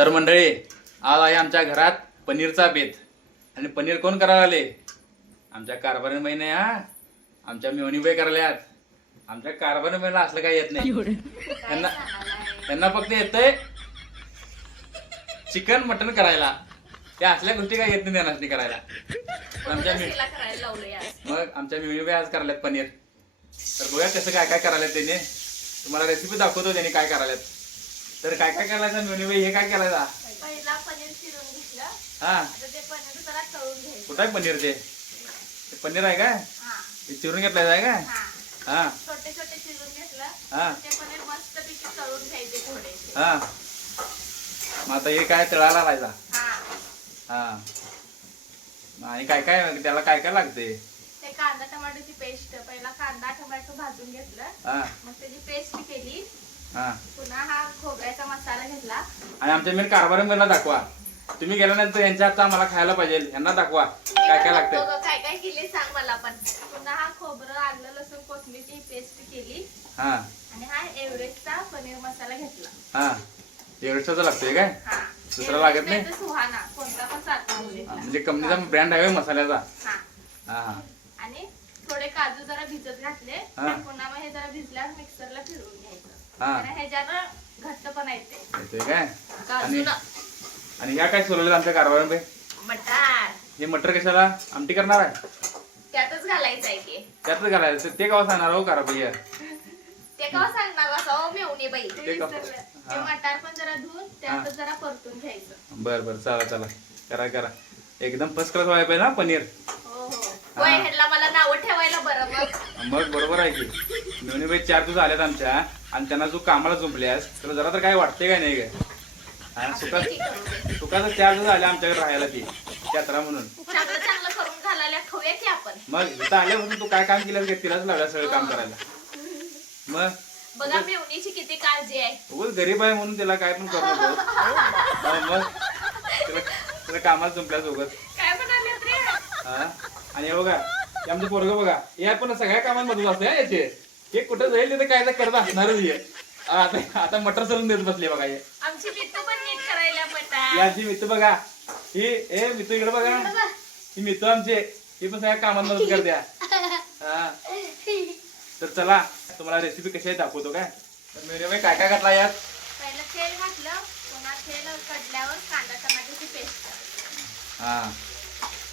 तर मंडळी आज आहे आमच्या घरात पनीरचा बेत. आणि पनीर कोण करायला आले? आमच्या कारभारी महिने हा. आमच्या मेवणीबाई करायल्यात आमच्या कारभारी महिला असलं काही येत नाही. त्यांना त्यांना फक्त येतंय चिकन मटन करायला. त्या असल्या गोष्टी काय येत नाही त्यांना करायला. पण आमच्या करायला. मग आमच्या मेवणीबाई आज करायल्यात पनीर. तर बघूया कसं काय काय करायला त्याने. तुम्हाला रेसिपी दाखवतो त्याने काय करायल्यात. तर काय काय करायचं मेवणीबाई हे काय करायचा पहिला पनीर चिरून घेतलं. हा. आता ते पनीर जरा तळून घ्यायचं. कुठं आहे पनीर ते? ते पनीर आहे काय? हा. ते चिरून घेतलाय आहे काय? हा. हा. छोटे छोटे चिरून घेतलं. हा. ते पनीर मस्त पैकी तळून घ्यायचे थोडेसे हा. मग आता हे काय तळायला लावायचा? हा. हा. आणि काय काय त्याला काय काय लागते? ते कांदा टोमॅटोची पेस्ट. पहिला कांदा टोमॅटो भाजून घेतलं. हा. मग त्याची पेस्ट केली. हा. पुन्हा हा खोबऱ्याचा मसाला घेतला. आणि आमच्या मेन कारभार मला दाखवा. तुम्ही गेल्यानंतर यांच्या हातचा आम्हाला खायला पाहिजे. यांना दाखवा. काय काय लागतंय? बघ, काय काय केले सांग मला पण. पुन्हा हा खोबरं आलं लसूण कोथिंबीरची पेस्ट केली. हा. आणि हा एव्हरेस्टचा पनीर मसाला घेतला. हा. एवढंच लागतोय काय? हा. दुसरा लागत नाही? एव्हरेस्ट तर सुहाना. कोणता पण चालतो हा, एव्हरेस्टला. म्हणजे कंपनीचा ब्रँड आहे होय मसाल्याचा. हा. हा हा. आणि थोडे काजू जरा भिजत घातले. हा. पुन्हा मग हे जरा भिजल्यावर मिक्सरला फिरवून घ्यायचं. हा. कारण ह्याच्यानं घट्ट पण येते येतोय काय? आणि काजूला आणि ह्या काय सोलवलं आमच्या कारभार मटार. हे मटर कशाला? आमटी करणार आहे? त्यातच घालायचं आहे की. त्यातच घालायचं. ते गाव सांगणार हो करा भैया? ते का सांगणार असं? मेवणी बाई. ते का- हा. मटार पण जरा धुवून त्यातच जरा परतून घ्यायचं. बर बर. चला चला. करा करा. एकदम फर्स्ट क्लास व्हायला पाहिजे ना पनीर. हो हो. होय ह्याला मला नावं ठेवायला बरं मग. मग बरोबर आहे की. दोन्ही बाई चार दिवस आल्यात आमच्या. आणि त्यांना जो कामाला झोपल्यास तर जरा तर काय वाटते काय नाही काय करू दे. सुकाचं चार दिवस आले आमच्याकडे राहायला ती यात्रा म्हणून. चांगलं चांगलं करून घालायला खाऊया की आपण? मग इथं आल्यापासून तू काय काम केलं का तिलाच लावल्या सगळं काम करायला. मग? बघा मेवणीची किती काळजी आहे. उगाच गरीब आहे म्हणून त्याला काय पण करू नको. हा, मग? त्याला त्याला कामाला झोपल्यास उगाच. काय म्हणाले रे हा? आणि हे बघा हे आमचं पोरग बघा हे पण सगळ्या कामात मदत असते हा याचे. हे कुठं जाईल तिथे काय करत असणारच हे हा, आता आता मटर सरून देत बसले बघा हे. आमची मित्तू पण नीट करायला मटार याची मित्र बघा. ही ए मित्र इकडे बघा. ही मित्र आमचे. ही पण सगळ्या कामात मदत करते. हा. तर चला तुम्हाला रेसिपी कशी आहे दाखवतो काय? तर मेरे काय काय घातला यात? पहिलं तेल घातलं. पुन्हा तेल कडल्यावर कांदा टमाट्याची पेस्ट. हा.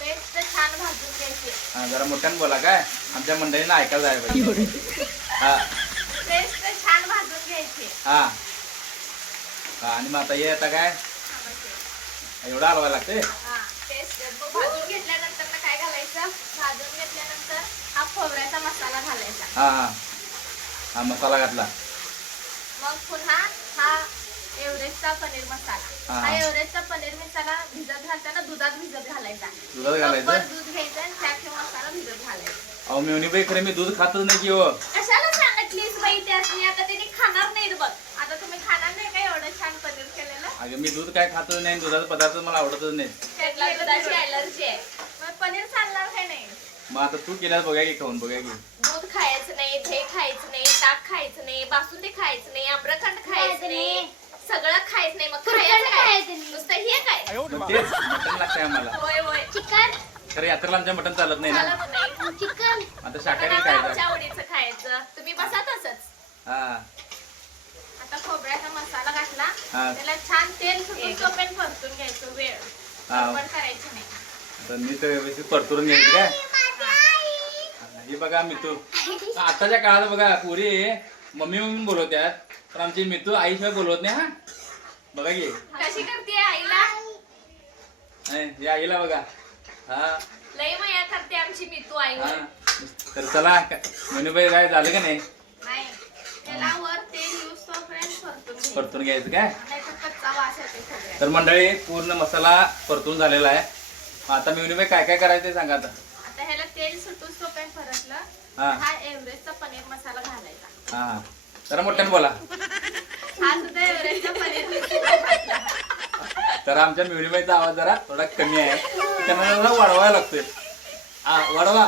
पेस्ट छान भाजून घ्यायची. हा जरा मोठ्यानं बोला काय? आमच्या मंडळींना ऐकायला जायला पाहिजे. हा. पेस्ट छान भाजून घ्यायची. हा. हा, आणि मग आता हे आता काय? एवढं हलवायला लागते हा पेस्ट भाजून घेतल्यानंतर ना काय घालायचं? भाजून घेतल्यानंतर हा खोबऱ्याचा मसाला घालायचा. हा हा. हा मसाला घातला. मग पुन्हा हा एव्हरेस्टचा पनीर मसाला. हा. एव्हरेस्टचा पनीर मसाला भिजत घालताना दुधात भिजत घालायचा. दुधात घालायचं? कपभर दूध घ्यायचं आणि त्यात हे मसाला भिजत घालायचा. अहो मेवणी बाई खरे मी दूध खातच नाही की हो. कशाला सांगितलीस बाई त्यासनी आता त्यांनी खाणार नाहीत बघ. आता तुम्ही खाणार नाही का एवढं छान पनीर केलेलं? अगं मी दूध काय खातच नाही दुधाचा पदार्थ मला आवडतच नाही. त्यातला दुधाची अलर्जी आहे. मग पनीर चालणार काय नाही? मग आता तू केल्यास बघा की खाऊन बघा की. दूध खायचं नाही दही खायचं नाही ताक खायचं नाही बासुंदी खायचं नाही आम्रखंड खायचं नाही. सगळं खायचं नाही मग खायचं काय? नुसतं हे काय? मग तेच मटण लागतंय आम्हाला. होय होय. चिकन? खरं यात्रेला आमच्या मटण चालत नाही ना. चालत नाही चिकन? आता शाकाहारी खायचं. आमच्या आवडीचं खायचं. तुम्ही बसा तसंच. हा. आता खोबऱ्याचा मसाला घातला. हा. त्याला छान तेल सुटून तोपर्यंत परतून घ्यायचं. वेळ. हा. गडबड करायची नाही. आता मी तर व्यवस्थित परतुरून घ्यायची काय हा, बघा मितू. आताच्या काळात बघा पुरी मम्मी मम्मी बोलवत्यात. पण आमची मितू आईशिवाय बोलवत नाही हा? बघा की. कशी करते आईला? हे हे आईला बघा. हा. लय माया करते आमची मितू हा. आईवर तर चला मनुबाई काय झालं का नाही? नाही. त्याला वर तेल यूज तोपर्यंत परतून घ्यायचं. परतून घ्यायचं काय? नाहीतर कच्चा वास येते खोबऱ्यात तर मंडळी पूर्ण मसाला परतून झालेला आहे. मग आता मेवणीबाई काय काय करायचं ते सांगा आता. आता ह्याला तेल सुटून तोपर्यंत परतलं? हा. हा एव्हरेस्टचा पनीर मसाला घालायचा. हा हा. जरा मोठ्यानं बोला. तर आमच्या मेवणीबाईचा आवाज जरा थोडा कमी आहे. त्यांना जरा वाढवायला लागतोय. हा वाढवा हा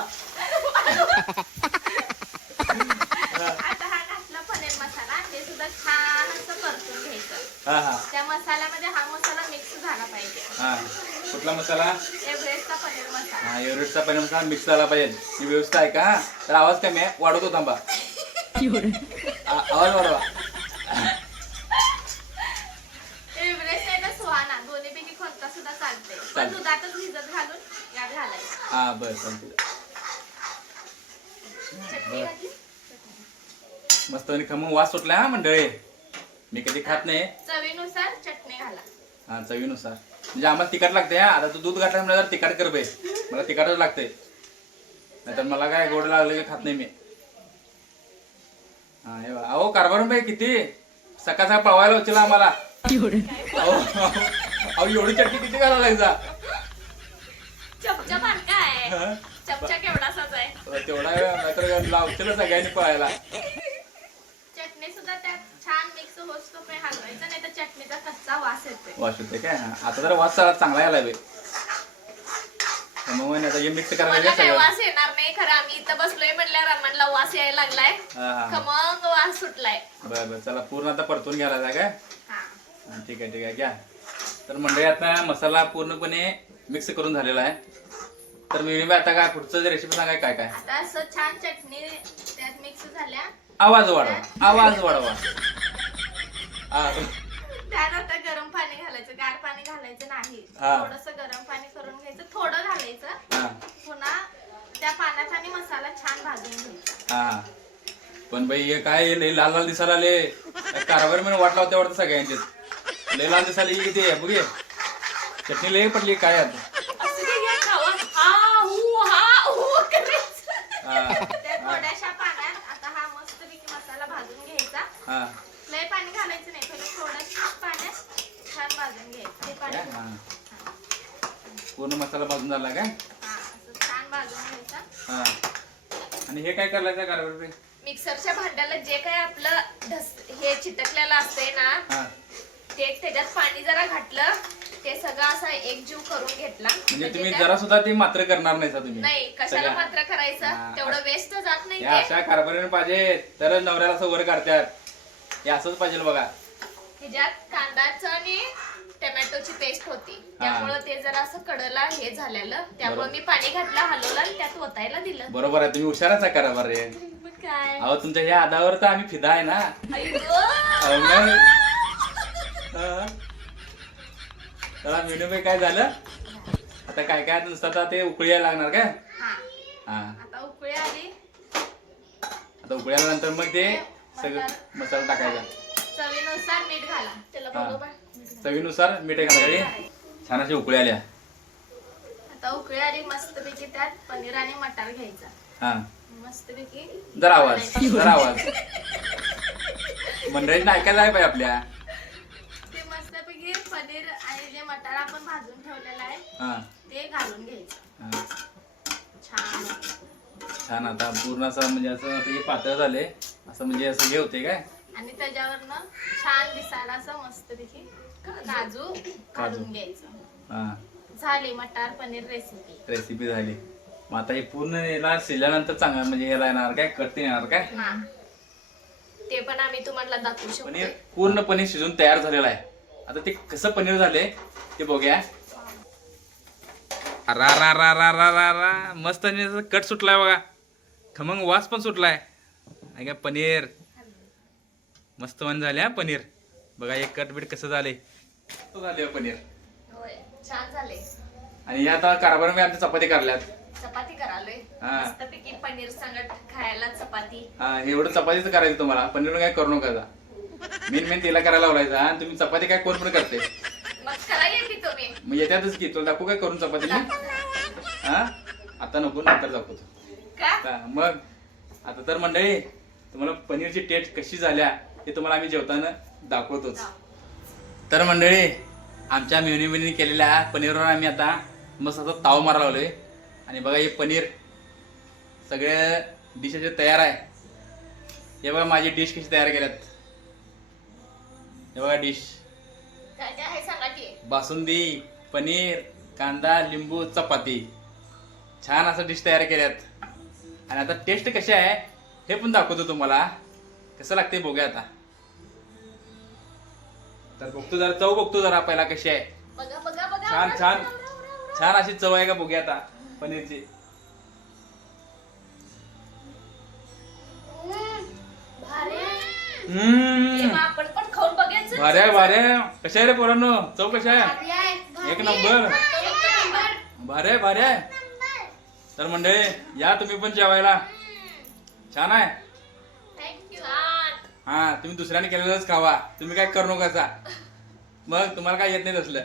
घातला पनीर मसाला. हे हा त्या मसाल्यामध्ये हा मसाला मिक्स झाला पाहिजे. हा कुठला मसाला? एव्हरेस्टचा पनीर मसाला. हा एवढेचा पनीर मसाला मिक्स झाला पाहिजे. ही व्यवस्था आहे का? तर आवाज कमी आहे. वाढवतो थांबा. आवाज वाढवा एव्हरेस्ट आहे तर सुहाना. दोन्ही पैकी कोणता सुद्धा चालते पण चालते. दुधातच भिजत घालून यात घालायचं. हा बरं चालते चटणी घातली? मस्त आणि खमंग वास सुटला हा मंडळी. मी कधी खात नाही. चवीनुसार चटणी घाला. हा चवीनुसार. म्हणजे आम्हाला तिखट लागते हा. आता तू दूध घातलं म्हणजे जरा तिखट कर बे मला तिखटच लागते नाहीतर मला काय गोड लागलं की खात नाही मी. अहो कारभार बाई किती? सकाळ सकाळ पळवायला उचला आम्हाला. अहो एवढी चटणी किती घालायला लागजा आहे? आहे तेवढा नाहीतर लावतील सगळ्यांनी पळायला. चटणी सुद्धा त्यात छान मिक्स होस तो हलवायचं नाही तर चटणीचा कच्चा वास येतोय. वास होते काय? हा. आता जरा वास सगळा चांगला यायला बे मग आता हे मिक्स करायला मला काय सगळं वास येणार नाही खरं आम्ही इथं बसलोय म्हणल्यावर आम्हाला वास यायला लागलाय. हा हा खमंग वास सुटलाय. बरं बरं चला पूर्ण आता परतून घ्यायला जाय काय हा. हा, ठीक आहे ठीक आहे घ्या. तर मंडळी आता मसाला पूर्णपणे मिक्स करून झालेला आहे. तर मी आता काय पुढचं रेसिपी सांगाय काय काय? आता असं छान चटणी त्यात मिक्स झाल्या. आवाज वाढवा आवाज वाढवा. हा, त्यात आता गरम पाणी घालायचं गार पाणी घालायचं नाही. हा. थोडस गरम पाणी करून घ्यायचं थोडं घालायचं. हा, पुन्हा त्या पाण्यात आणि मसाला छान भाजून घ्यायचा. हा. पण बाई हे काय लय लाल लाल दिसायला आले. कारभार मी वाटला होता वाटतं सगळ्यांचे लय लाल दिसायला ये किती बघे चटणी लय पडली काय आता असं ते घ्या खावा. हा, हू, हा, हू करायचं. हा, त्या थोड्याशा पाण्यात आता हा मस्तपैकी मसाला भाजून घ्यायचा हा लय पाणी घालायचं नाही थोडं थोडंसं पाण्यात छान भाजून घ्यायचं ते पाणी काय? हा. पूर्ण मसाला भाजून झाला काय हा छान भाजून घ्यायचा. हा. आणि हे काय करायचं कारभार मिक्सरच्या भांड्याला जे काय आपलं ढस हे चिटकलेलं असतंय ना हा. ते त्याच्यात पाणी जरा घातलं ते सगळं असं एकजीव करून घेतला. म्हणजे तुम्ही त्यात- जरा सुद्धा ते मात्र करणार नाही सा तुम्ही. नाही कशाला. मात्र करायचं. तेवढं वेस्ट जात नाही या ते. अशा कारभारीने पाहिजे तर नवऱ्याला असं वर काढतात. हे असंच पाहिजे बघा. ह्याच्यात कांदाचं आणि टोमॅटोची पेस्ट होती. त्यामुळं ते जरा असं कडला हे झालेलं. त्यामुळे. मी पाणी घातलं हलवलं आणि त्यात ओतायला दिलं. बरोबर आहे. तुम्ही हुशारच आहे कारभार रे मग काय? अहो तुमच्या ह्या आधावर तर आम्ही फिदा आहे ना. अहो. हा. चला मेनू काय झालं? आता काय काय नुसतं आता ते उकळी यायला लागणार काय? हा. हा. आता उकळी आली. आता उकळी आल्यानंतर मग ते सगळं मसाला. टाकायचा. चवीनुसार मीठ घाला. त्याला हा. बरोबर चवीनुसार मीठ घालायचे छान अशी उकळी आल्या. आता उकळी आली मस्तपैकी त्यात पनीर आणि मटार घ्यायचा. हा. मस्तपैकी जरा आवाज जरा आवाज. मंडळींना ऐकायला आहे पाहिजे आपल्या. ते मस्तपैकी पनीर आणि जे मटार आपण भाजून ठेवलेलं आहे हा. ते घालून घ्यायचं. हा. छान. छान आता पूर्ण असं म्हणजे असं आता हे पातळ झाले असं म्हणजे असं हे होते काय? आणि त्याच्यावरनं छान दिसायला असं मस्तपैकी काजू घालून घ्यायचं. हा. झाली मटार पनीर रेसिपी रेसिपी झाली. मग आता हे पूर्ण याला शिजल्यानंतर चांगलं म्हणजे याला येणार काय? कटते येणार काय? हा. ते पण आम्ही तुम्हाला दाखवू शकतो पनीर पूर्णपणे शिजून तयार झालेलं आहे. आता ते कसं पनीर झाले ते बघूया. रा रा रा रा रा रा रा. मस्त आणि कट सुटलाय बघा. खमंग वास पण सुटलाय. आहे का पनीर. मस्त मन झाले हा पनीर. बघा एक कट बीट कसं झाले झाले पनीर. होय छान झाले. आणि या आता कारभार मी आमच्या चपाती करल्यात. चपाती करालोय. हा. मस्तपैकी पनीर संगट खायला चपाती. हा एवढं चपातीचं करायचं तुम्हाला. पनीर काय करू नका मेन मेन तिला करायला लावलायचा. आणि तुम्ही चपाती काय कोण पण करते. मग की तुम्ही. मग येत्यातच की. तुला दाखवू काय करून चपाती मी? हा? आता नको नंतर दाखवतो. का? आता मग आता तर मंडळी तुम्हाला पनीरची टेस्ट कशी झाल्या हे तुम्हाला आम्ही जेवताना दाखवतोच. तर मंडळी आमच्या मेहनीबिनी केलेल्या पनीरवर आम्ही आता मस्त असं ताव मारा लावलोय आणि बघा हे पनीर सगळे डिश असे तयार आहे. हे बघा माझी डिश कशी तयार केल्यात. हे बघा डिश आहे बासुंदी पनीर कांदा लिंबू चपाती. छान असं डिश तयार केल्यात. आणि आता टेस्ट कशी आहे हे पण दाखवतो तुम्हाला. कसं लागते बघूया आता. तर बघतो जरा चव बघतो जरा पहिला कशी आहे. बघा बघा बघा छान छान. छान अशी चव आहे का बघूया आता पनीरची. भारी आहे. हम्म. मग आपण पण खाऊन बघायचं. भारी आहे भारी आहे. कशा आहे रे पोरांनो? चव कशा आहे? भारी आहे. एक नंबर. एक नंबर. भारी आहे भारी आहे. तर मंडळी या तुम्ही पण जेवायला. छान आहे. Thank you. छान. हा तुम्ही दुसऱ्याने केलेलंच खावा. तुम्ही काय करू नका मग तुम्हाला काय येत नाही तसलं.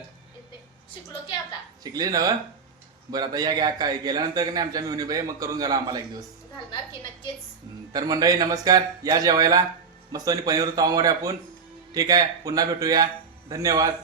शिकलो की आता. शिकली ना बरं आता या घ्या काय गेल्यानंतर की नाही आमच्या मिवनीबाई मग करून घाला आम्हाला एक दिवस. घालणार की नक्कीच. हम्म, तर मंडळी नमस्कार. या जेवायला. मस्त आणि पनीर तावमारे आपण. ठीक आहे पुन्हा भेटूया. धन्यवाद.